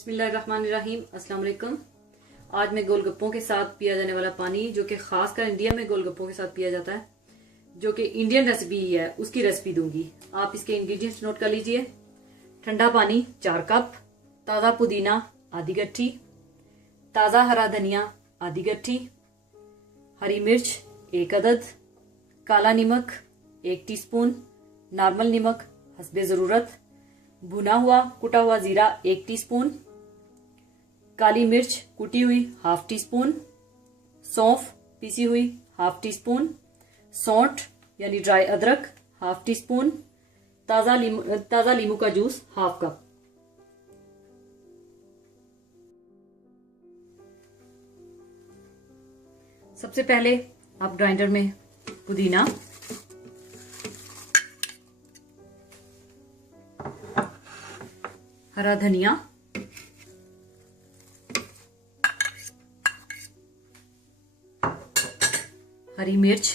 बिस्मिल्लाहिर्रहमानिर्रहीम, अस्सलाम वालेकुम। आज मैं गोलगप्पों के साथ पिया जाने वाला पानी, जो कि खासकर इंडिया में गोलगप्पों के साथ पिया जाता है, जो कि इंडियन रेसिपी है, उसकी रेसिपी दूंगी। आप इसके इंग्रेडिएंट्स नोट कर लीजिए। ठंडा पानी 4 कप, ताज़ा पुदीना आधी गट्ठी, ताज़ा हरा धनिया आधी गट्ठी, हरी मिर्च 1 अदद, काला नमक 1 टीस्पून, नॉर्मल नमक हस्बे ज़रूरत, भुना हुआ कुटा हुआ जीरा 1 टीस्पून, काली मिर्च कुटी हुई 1/2 टीस्पून, सौंफ पीसी हुई 1/2 टीस्पून, सौंठ यानी ड्राई अदरक 1/2 टीस्पून, ताज़ा नींबू का जूस 1/2 कप। सबसे पहले आप ग्राइंडर में पुदीना, हरा धनिया, हरी मिर्च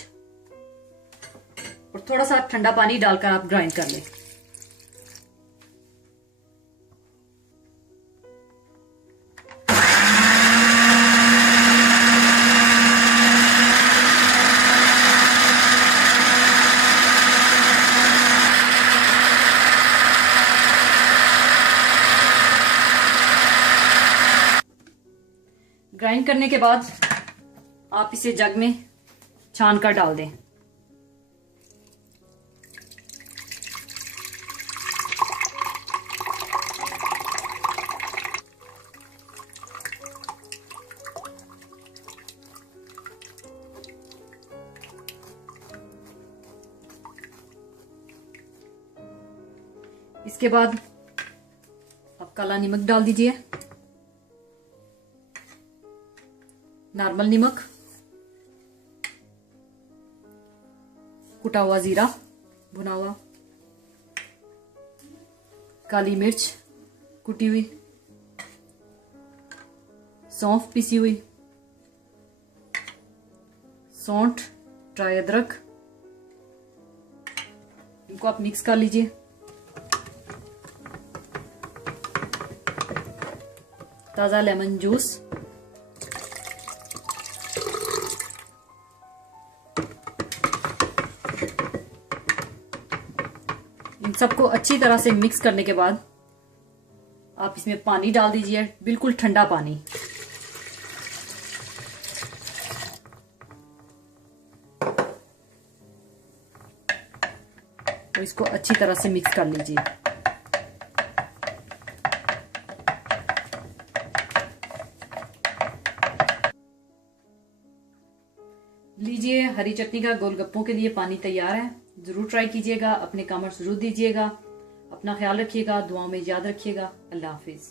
और थोड़ा सा ठंडा पानी डालकर आप ग्राइंड कर लें। ग्राइंड करने के बाद आप इसे जग में छान कर डाल दें। इसके बाद आप काला नमक डाल दीजिए, नॉर्मल नमक, कुटा हुआ जीरा भुना हुआ, काली मिर्च कुटी हुई, सौंफ पीसी हुई, सौंठ, ड्राई अदरक, इनको आप मिक्स कर लीजिए। ताज़ा लेमन जूस, इन सबको अच्छी तरह से मिक्स करने के बाद आप इसमें पानी डाल दीजिए, बिल्कुल ठंडा पानी। तो इसको अच्छी तरह से मिक्स कर लीजिए। लीजिए, हरी चटनी का गोलगप्पों के लिए पानी तैयार है। जरूर ट्राई कीजिएगा, अपने कमेंट्स जरूर दीजिएगा। अपना ख्याल रखिएगा, दुआओं में याद रखिएगा। अल्लाह हाफिज।